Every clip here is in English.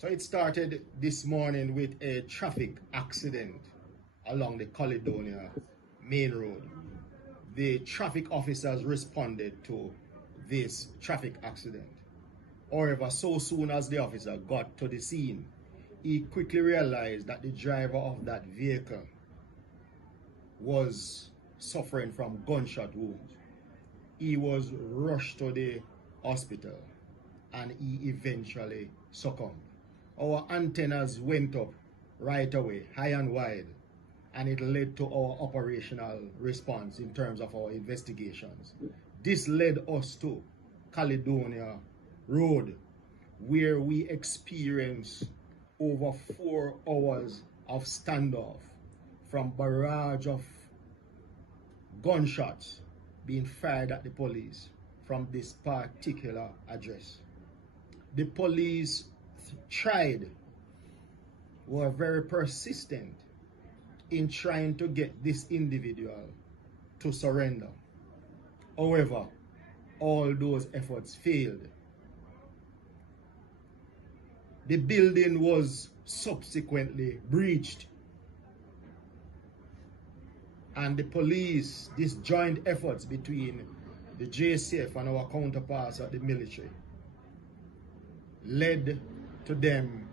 So it started this morning with a traffic accident along the Caledonia main road. The traffic officers responded to this traffic accident. However, so soon as the officer got to the scene, he quickly realized that the driver of that vehicle was suffering from gunshot wounds. He was rushed to the hospital and he eventually succumbed. Our antennas went up right away, high and wide, and it led to our operational response in terms of our investigations. This led us to Caledonia Road, where we experienced over 4 hours of standoff from barrage of gunshots being fired at the police from this particular address. The police were very persistent in trying to get this individual to surrender. However, all those efforts failed. The building was subsequently breached, and the police, these joint efforts between the JCF and our counterparts at the military, led to them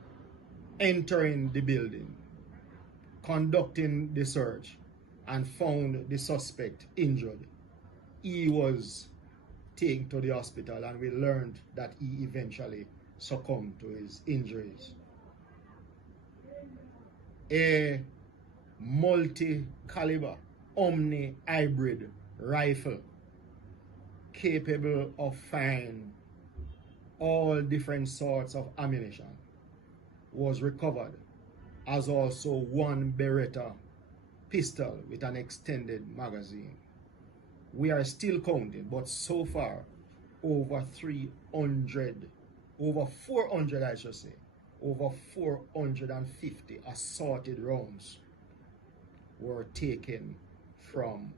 entering the building, conducting the search, and found the suspect injured. He was taken to the hospital, and we learned that he eventually succumbed to his injuries. A multi-caliber omni-hybrid rifle capable of firing all different sorts of ammunition was recovered, as also 1 Beretta pistol with an extended magazine. We are still counting, but so far over 400 I should say, over 450 assorted rounds were taken from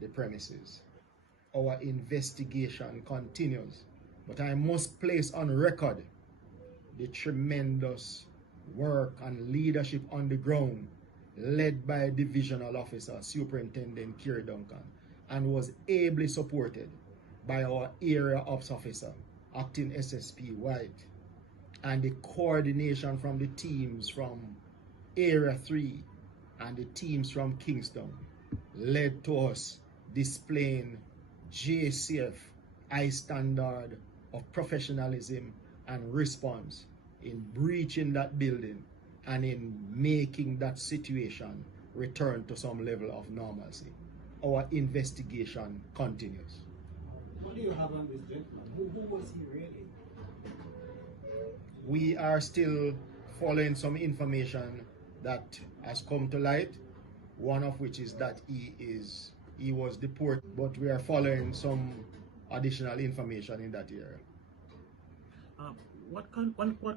the premises. Our investigation continues, but I must place on record the tremendous work and leadership on the ground led by Divisional Officer Superintendent Kerry Duncan, and was ably supported by our Area Ops Officer, Acting SSP White, and the coordination from the teams from Area 3 and the teams from Kingston led to us displaying JCF high standard of professionalism and response in breaching that building and in making that situation return to some level of normalcy. Our investigation continues. What do you have on this gentleman? Who was he really? We are still following some information that has come to light, one of which is that he was deported, but we are following some additional information in that area. What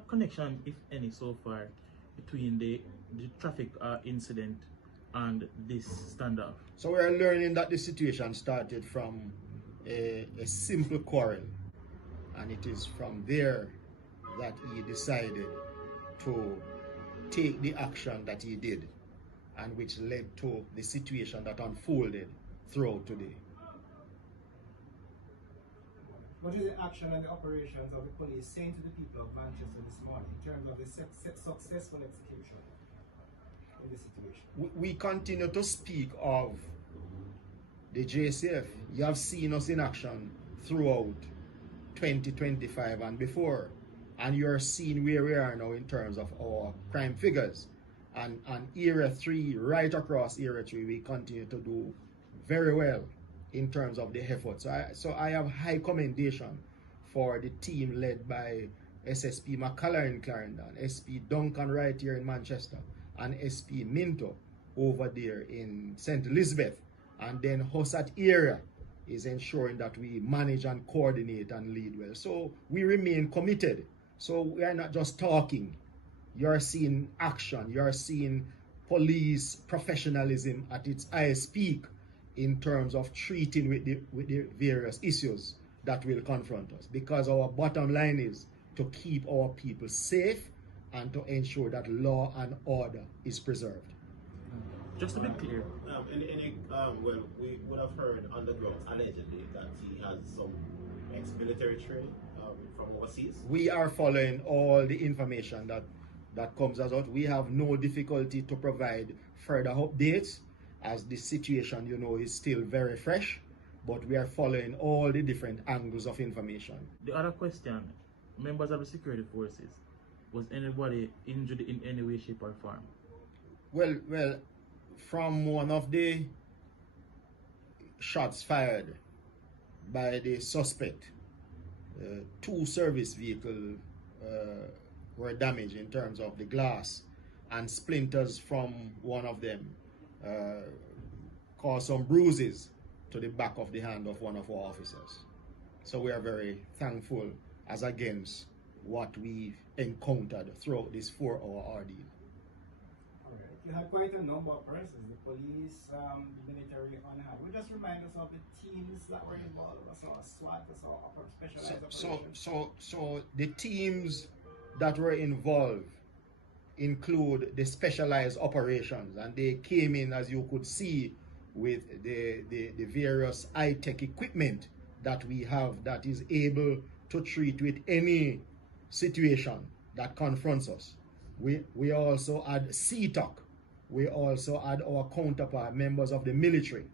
connection, if any, so far between the traffic incident and this standoff? So we are learning that the situation started from a simple quarrel, and it is from there that he decided to take the action that he did, and which led to the situation that unfolded throughout today. What is the action and the operations of the police saying to the people of Manchester this morning in terms of the successful execution in this situation? We continue to speak of the JCF. You have seen us in action throughout 2025 and before, and you are seeing where we are now in terms of our crime figures. And Area 3, right across Area 3, we continue to do very well in terms of the efforts. So I have high commendation for the team led by SSP McCullough in Clarendon, SP Duncan right here in Manchester, and SP Minto over there in St. Elizabeth. And then Hussat area is ensuring that we manage and coordinate and lead well. So we remain committed. So we are not just talking. You're seeing action. You're seeing police professionalism at its highest peak in terms of treating with the various issues that will confront us. Because our bottom line is to keep our people safe and to ensure that law and order is preserved. Just to be clear, well, we would have heard on the ground allegedly that he has some ex-military training from overseas. We are following all the information that comes as out. We have no difficulty to provide further updates, as the situation, you know, is still very fresh, but we are following all the different angles of information. the other question, members of the security forces, was anybody injured in any way, shape, or form? Well, from one of the shots fired by the suspect, 2 service vehicles were damaged in terms of the glass, and splinters from one of them caused some bruises to the back of the hand of one of our officers. So we are very thankful as against what we encountered throughout this 4-hour ordeal. Alright, you had quite a number of persons, the police, military on hand. Will just remind us of the teams that were involved. I saw SWAT, I saw specialized operations. So the teams that were involved include the specialized operations, and they came in, as you could see, with the various high-tech equipment that we have that is able to treat with any situation that confronts us. We also had CTOC. We also had our counterpart, members of the military,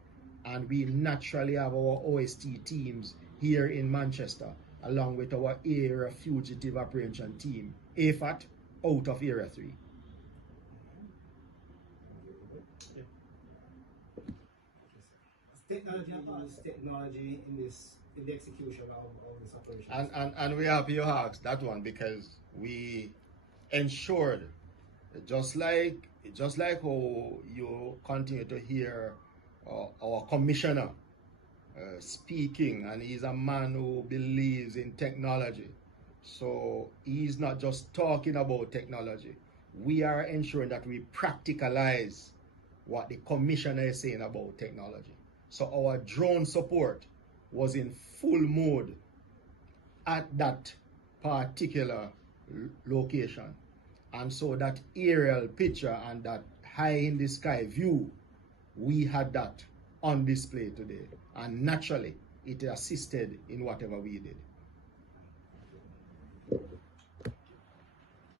and we naturally have our OST teams here in Manchester, along with our Area Fugitive Apprehension Team, AFAT, out of Area 3. Technology in the execution of this operation. And we have you asked that one, because we ensured, just like how you continue to hear our commissioner speaking, and he's a man who believes in technology. So he's not just talking about technology. We are ensuring that we practicalize what the commissioner is saying about technology. So our drone support was in full mode at that particular location. And so that aerial picture and that high in the sky view, we had that on display today. And naturally, it assisted in whatever we did.